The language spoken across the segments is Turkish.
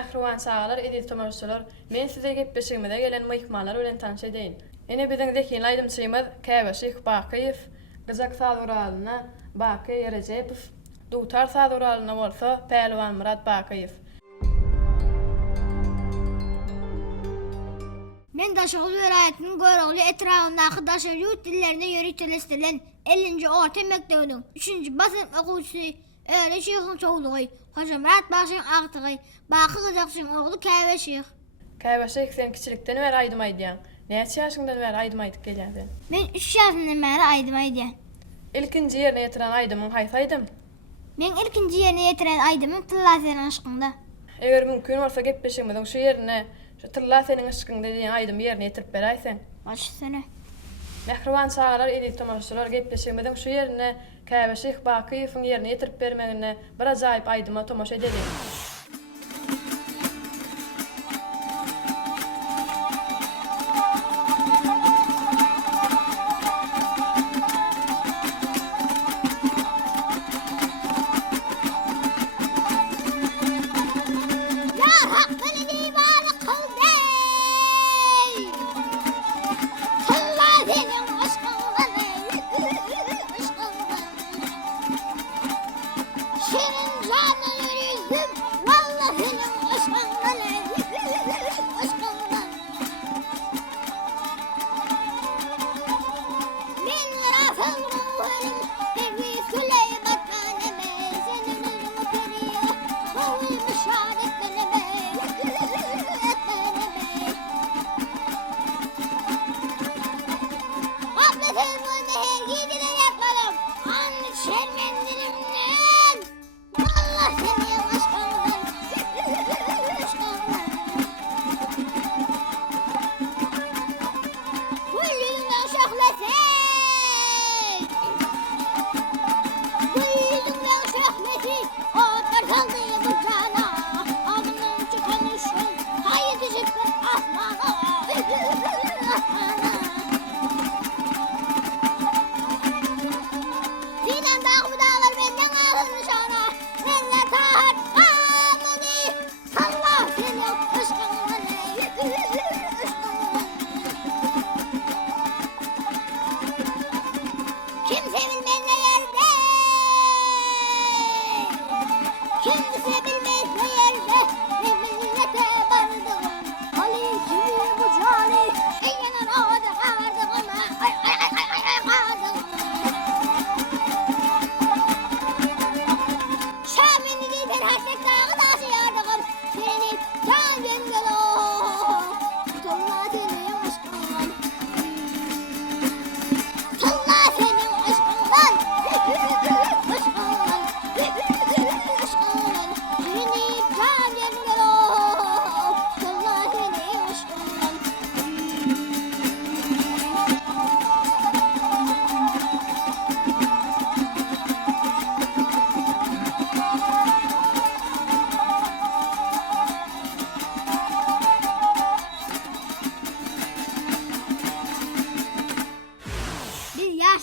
Mähruwan sagalar, edil tomarçylar, men size gepleşigimde gelen myhmanlar bilen tanış edeýin. Ene biziň zekyn aýdymçymyz Käbeşik Bakyýew, Gyzak Saduralyna Baky Ýerejepow, Dutar Saduralyna bolsa Pälwan Murat Bakyýew. Men Daşoğlu vilayetinin Gorogly etrafındaky Daşa ýurt dillerinde ýöretilistilen 50-nji orta mekdebiniň 3-nji basynç okuwçysy Öyle Şeýhin çoğlugy, Hoca Murat Bakyň agtygy, Baky Gyzakçyň ogly Käbeşik. Käbeşik sen kiçilikden beri aýdym aýdýan. Näçe ýaşyňdan beri aýdym aýdyp gelýäň? Men 3 ýaşymdan beri aýdym aýdýan. Ilkinji ýerine ýetiren aýdymyň haýsy aýdym? Men ilkinji ýerine ýetiren aýdymyň Tylla seniň aşkynda. Eger mümkin bolsa gepleşigimiň şu ýerine, şu Tylla seniň aşkynda diýen aýdym ýerine ýetirip beräýsen. Baş sene. Mähruwan sagalar, edil tomarçylar gepleşigimiň şu ýerine Käbeşik Bakyewiň ýerine ýetirip bermegine bir ajaýyp aýdyma tomaşa edelim.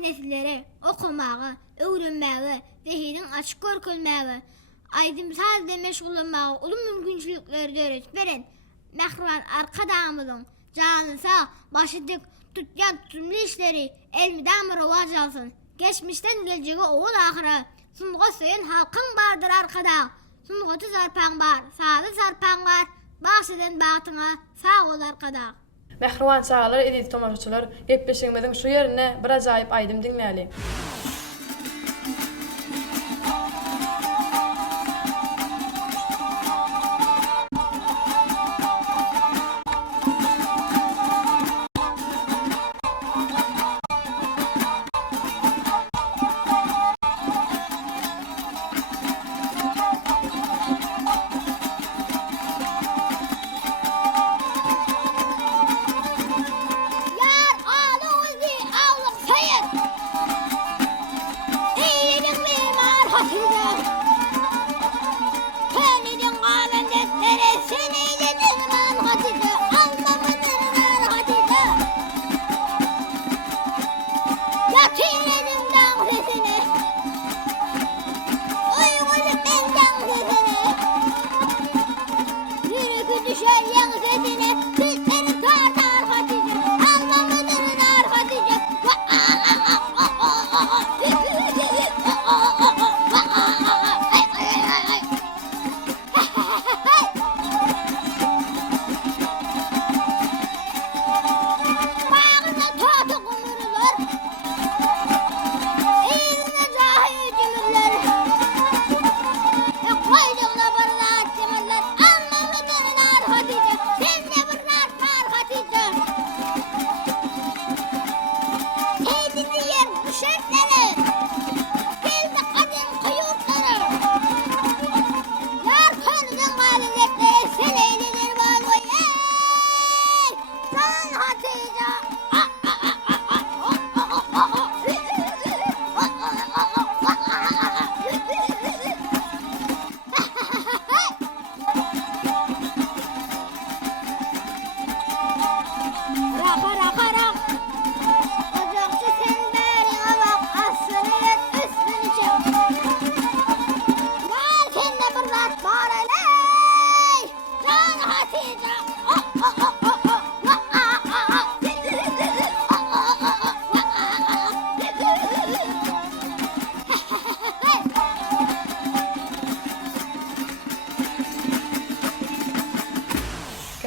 Nesillere okumagy, öwrenmäge, zehiniň açyk görkezmäge, aýdymsal meşgul bolmagy uly mümkinçilikleri öýretip beren Mähruwan arkadamyzyň jany sag, başy dik tutýan tümli işleri elmiden rowaj alsyn. Geçmişden geljegi owul ahyra sunga söýen halkyň bardyr arkada. Sungaty zarpaň bar, sazy zarpaň bar, başydan bagyna sag bol arkada. Mähruwan sagalar, edil tomarçylar gepleşigimiň şu ýerine bir ajaýyp aýdym diňläli.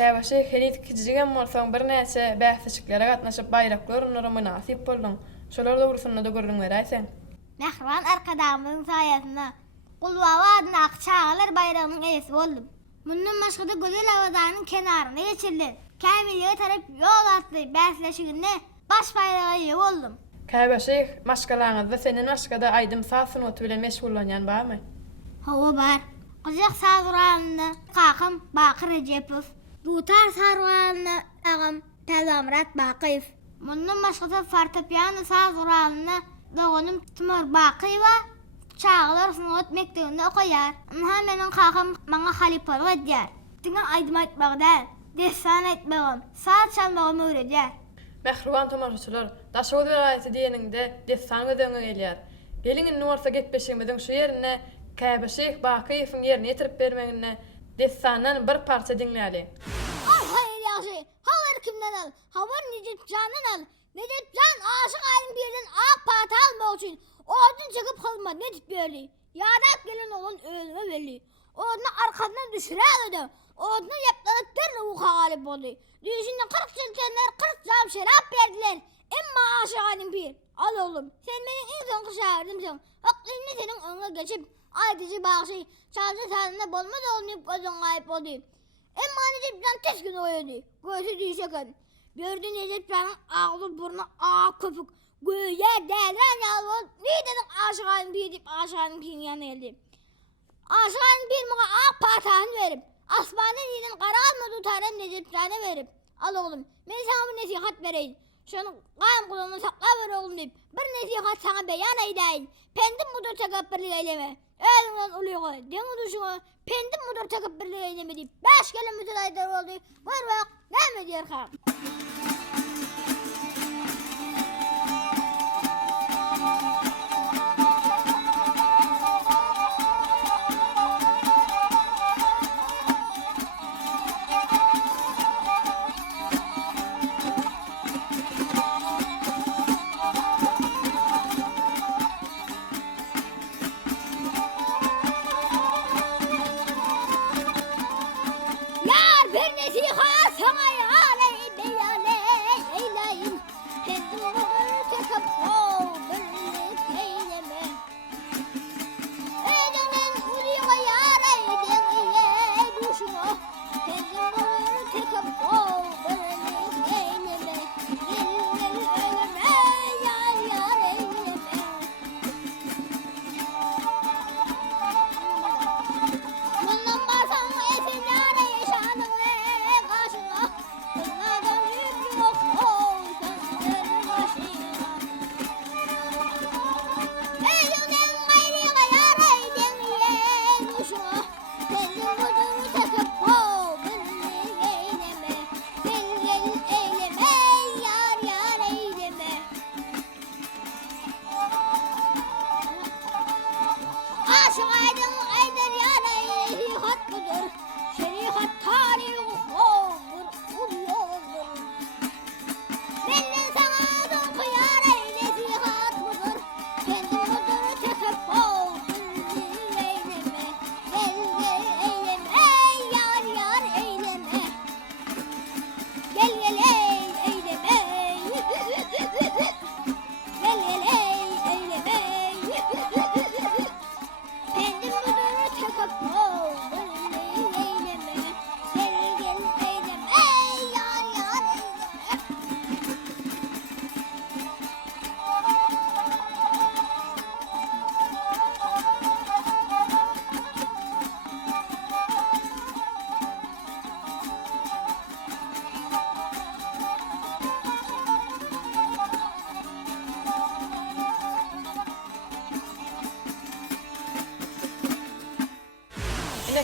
Käbaşy henit kijigen bolsaň bir näçe bähsiçiklere gatnaşyp baýraklar onlara münasip boldun. Şolar dogrusyny da gördiň beräýsen. Mehriban arkadaşımın sayesinde Kulbaba adına Akçağalar bayrağının elesi oldum. Bundan başka da Gözel Avadan'ın kenarına geçirdim. Kamil'e taraf yol atlayıp bəsleşiginde baş bayrağı iyi oldum. Käbaşy maşgalaňyzda senden başga da aýdym sasyny bilen meşgullanýan barmy? Hava var. Kızak sarıqlarını Kakım Bakır Recepov. Dutar sarıqlarını ağam Tezamrat Bakıyev. Bundan başka da fortepiano sarıqlarını doğunum Timur Bakıyeva. Çağlar sınıf mektebinde okuyar. Onha menin kakam bana halipalı edýär. Diňe aýdym aýtmagda, destan aýtmagam, saat çalmagam öwredýär. Mehriban tomarçylar, Daşoğlu vilayaty diýeninde destan ödöňe gelýär. Gelin numarsa getbeşigimiziň şu ýerine Käbaşy Bakyýewiň ýerine ýetirip bermegine destandan bir parça dinläli. Ay hayır ýaşy, habar kimden al? Habar Necip Can'dan al. Necip Can aşık ayrım birden ak parça almak için odun çekip kılma Necip berdi. Yadak gelin olan ölüme belli. Odunu arkasından düşürerdi. Odunu yaplanıp derle uka galip oldu. Düşünde 40 çeltenler 40 cam şerap verdiler. Emma aşık ayrım bir. Al oğlum sen benim en son kışağırdım. Aklını senin önüne geçip aydıcı bağışı çalcı tadında bolmaz olmayıp gözün kayıp oldu. Emma Necip Can tez gün oydu. Gözü düşekin. Gördü Necip Can'ın ağlı burnu ağ köpük. Göğe değeren yalvar. Ne dedik aşık halim bir deyip aşık halim birinin yanına geldi. Aşık halim bir muka ağ patağını verip. Asmanın yinin karar mı tutarım Necip Can'a verip. Al oğlum ben sana bir nesihat vereyim. Şunu kayım kulağını sakla ver oğlum deyip. Bir nesihat sana beyan edeyim. Pendim mudur tekabbirlik eyleme. Elinden uluyor. Deni duşuna pendim mudur tekabbirlik eyleme deyip. 5 kilometre aydar oldu. Var bak ne mi diyor kalk.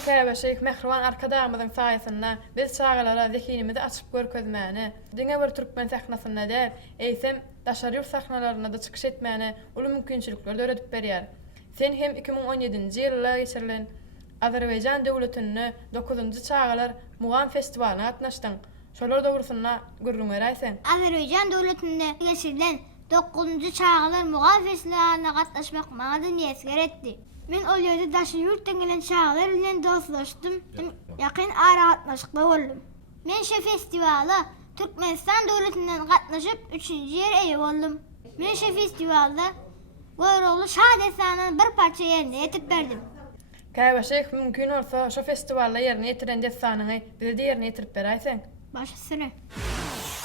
Käbaşy Mehriban arkadaşymyzyň saýasynda biz çağalara zehinimizi açyp görkezmäni, diňe bir türkmen sahnasyna däl, eýsem daşary ýurt sahnalaryna da çykyş etmäni uly mümkinçilikler öredip berýär. Sen hem 2017-nji ýylda geçirilen Azerbaýjan döwletiniň 9-njy çağalar Mugan festiwalyna gatnaşdyň. Şolar dogrusyna görüň beräýsen. Azerbaýjan döwletinde geçirilen 9-njy çağalar Mugan festiwalyna gatnaşmak maňa niýet etdi. Men ol ýerde daşy ýurtdan gelen çağlar bilen dostlaşdym. Ýakyn ara gatnaşykda boldum. Men şu festivalda Türkmenistan döwletinden gatnaşyp 3-nji ýere eýe boldum. Men şu festivalda goýrugly şad esanyny bir parça ýerine ýetip berdim. Käbäşek mümkin bolsa şu festivalda ýerine ýetiren destanyny bize de ýerine ýetirip beräýsen. Başysyny.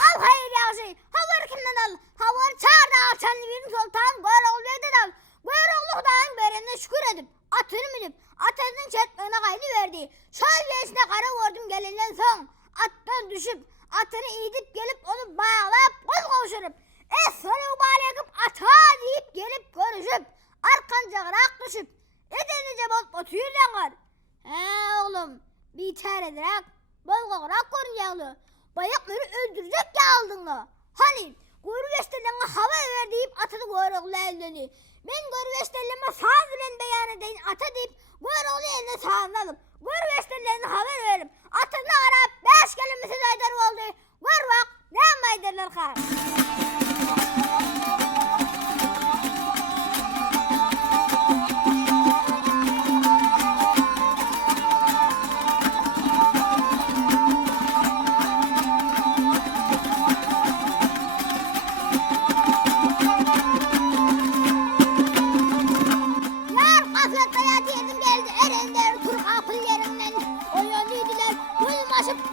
Al hayır ýaşy. Habar kimden al? Habar çarda alçanly birim sultan goýruglydan al. Goýruglukdan berene şükür edip, atyny minip, atynyň çetmegine gaýdy berdi. Şol ýeşine gara gördüm gelenden soň, atdan düşüp, atyny ýedip gelip onu baglap, gol gowşurup, "Esselamu aleyküm ata" diýip gelip görüşüp, arkanjagrak düşüp, "Edenice bolup oturýarlar." Oğlum, biter ederek, bolgograk görünýärdi. Bayaklary öldürecek ýaldyňy. Hani, goýru westerlerine habar ber diýip atyny goýrugly eldi. Men goýru westerlerime saz bilen beýan edeýin ata diýip goýrugly eline sağladım. Goýru westerlerine habar berip, atyny arap 5 kelimesi aýdar boldy. Gorwak, näme aýdarlar ha?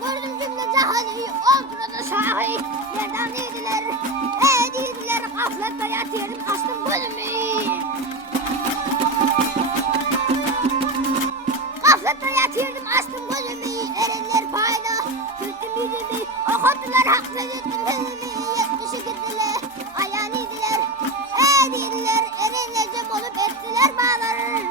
Gördüm cümle cahali, oldurada şahi, yerden dediler, dediler, gafletle yatıyorum, açtım bölümü. Gafletle yatıyorum, açtım bölümü, erenler payla, kültüm bilimi, okudular, haklı ettim bölümü, 70'i gittiler, ayağını yediler, dediler, erenlerce bolup ettiler bağları.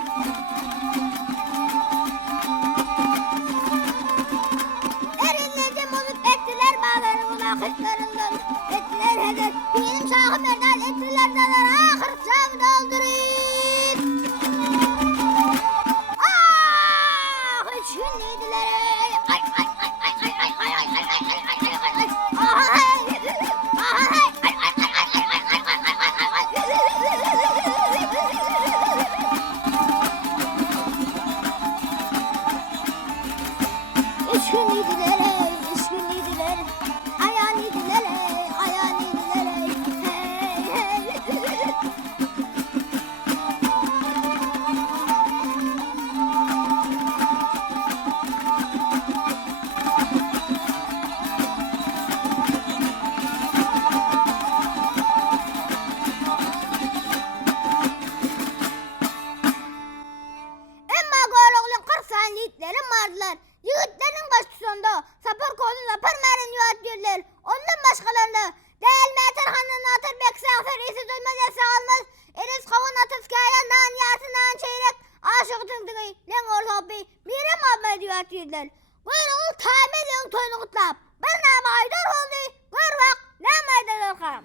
Kırklarından ettiler hedef, benim şahım erdal ettiler dalar, ahır çağımı doldurun. Üçün neydiler ey, ay ay ay ay ay ay ay ay ay ay ay ay ay ay. Yigitlerin başçısında sapır kozu sapır merin yuvat girler. Ondan başkalarını değil Metin Han'ın atır bekse aksır iyisi duymaz yasa almaz. Enes kavun atız kaya nan yarsı nan çeyrek. Aşık tüntüğü len orta hobbi mirem abmaydı yuvat girler. Buyruğu tamir yon toyunu kutlap. Bir nama aydar oldu. Gör bak nama aydar olkam.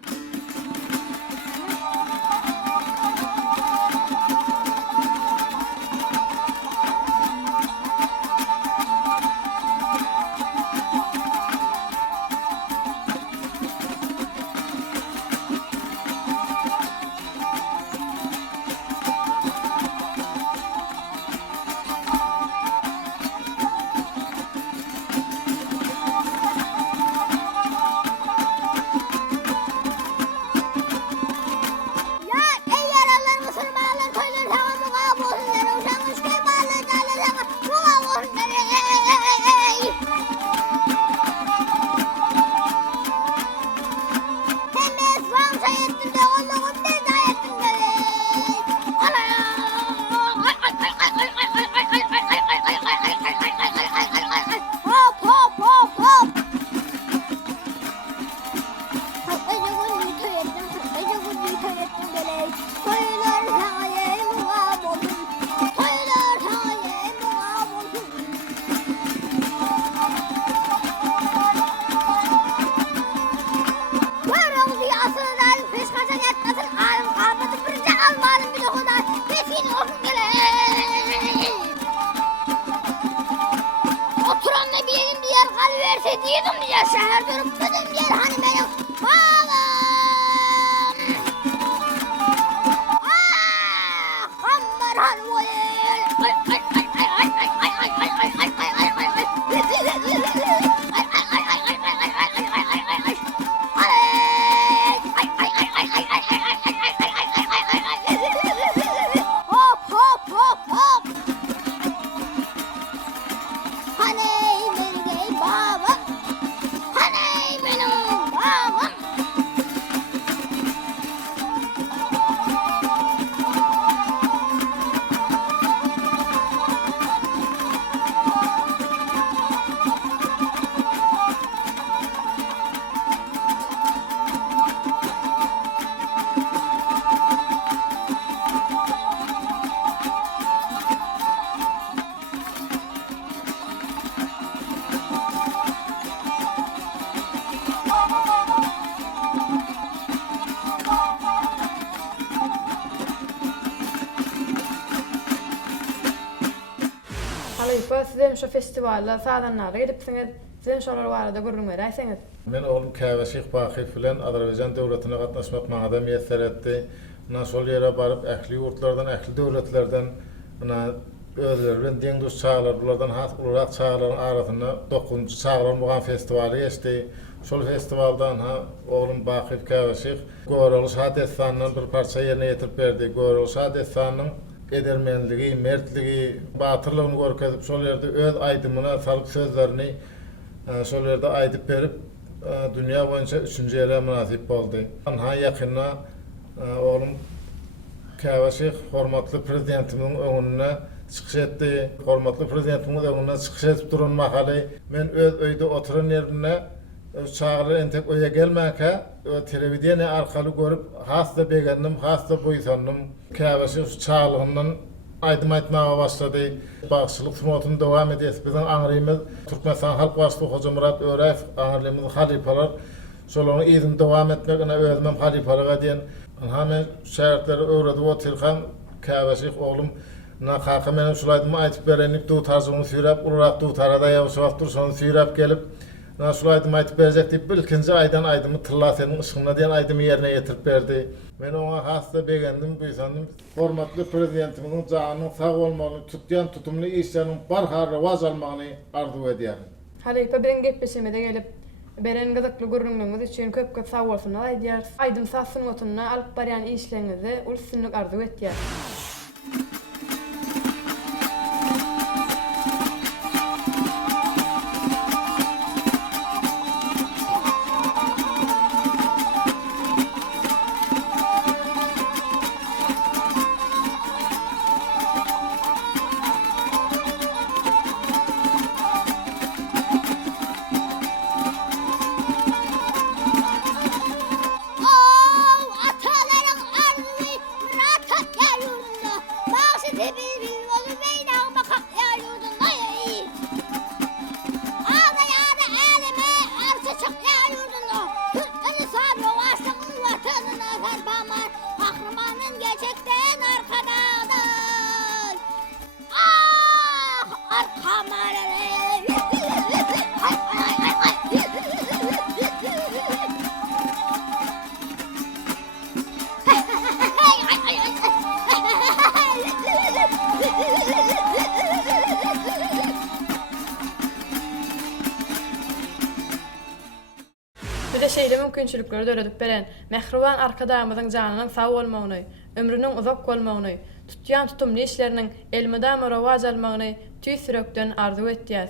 Diyordum diye şehir durup dedim yer hani benim bağım. Kambar halvoyel. Ay ay ay ay ay ay ay ay ay ay ay ay ay ay ay ay ay ay ay Halypa sizem şu festivallar, sadanlara gidipsiňiz. Sizem şolar barada gurrun beräýsiňiz. Men oğlum Käbäşik Bakyp bilen Azerbaýjan döwletine gatnaşmak maňa meýesser etdi. Ona şol ýere baryp ähli ýurtlardan, ähli döwletlerden ona özleri bilen deňdüş çağlar, bulardan has urak çağlaryň arasynda 9-njy çağlar bolgan festiwali geçdi. Şol festiwaldan oğlum Bakyp Käbäşik Gorol Şadestanyň bir parça ýerine ýetirip berdi. Gorol Şadestanyň edermenligi, mertligi, batyrlygyny görkezip şol ýerde öz aýdymyna salyp sözlerini şol ýerde aýdyp berip dünýä boýunça 3-nji ýere munasip boldy. Ha ýakynda oğlum Käbäşik hormatly prezidentimiň öňüne çykyş etdi. Hormatly prezidentimiň öňüne çykyş edip duran mahaly men öz öýde oturan ýerine çağrı entek öýe gelmäke telewiziýa arkaly görüp hasta begendim, hasta boýsandym. Käbäşik çağlygyndan aýdym aýtmaga başlady. Bagçylyk hizmetini dowam edýär. Biziň aňrymyz Türkmenistan Halk Başlygy Hoca Murat Öräýew aňrymyz halipalar şolaryň ýerine dowam etmegine özüm halipalyga diýen hemen şähertlere öwredi oturgan Käbäşik oğlum nakaka menen şulaýdym aýtyp berenip du tarzyny süýräp urak du tarada ýaşap dursan süýräp gelip şulaýdym aýtyp berjek diýip ilkinji aýdan aýdymy Tylla seniň ışygyna diýen aýdymy ýerine ýetirip berdi. Men oňa hasta begendim, buýsandym. Hormatly prezidentimiň janynyň sag bolmagyny, tutýan tutumly işleriň barhar rewaj almagyny arzu edýär. Halypa bilen gepleşmede gelip beren gyzykly gurrunlygyňyz üçin köp sag bolsunlar aýdýar. Aýdym sasyň otunyna alyp barýan işlerinizi ulsynlyk arzu etýär. Bir de şeýle mümkinçilikleri döredip beren mehriban arkadamyzyň janynyň sag bolmagyny, ömrüniň uzak bolmagyny, tutýan tutumly işleriniň elmedam rewaj almagyny tüýsürekden arzu etýäs.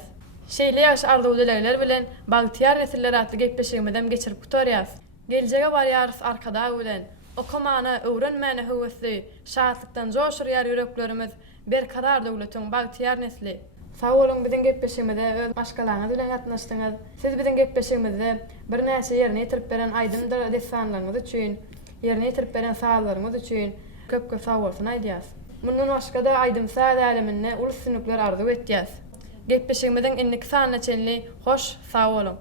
Şeýle ýaş arzuwdylar bilen bagtyar nesiller atly gepleşigimden geçirip gutarýas. Geljege barýarys arkada bilen okamana öwrenmäne höwesli, şahatlykdan joşurýar ýüreklerimiz berkarar döwletiň bagtyar nesli. Sag bolun, biziň gepleşigimizde öz başgalaryňyz bilen gatnaşdyňyz. Siz biziň gepleşigimizde bir näçe ýerine ýetirip beren aýdymdyr desanlaryňyz üçin, ýerine ýetirip beren sagalaryňyz üçin köp sag bolsun aýdýas. Mundan başga da aýdym sag älimine ulus synyklar arzu etýäs. Gepleşigimizden inniki sanyna çenli hoş sag bolun.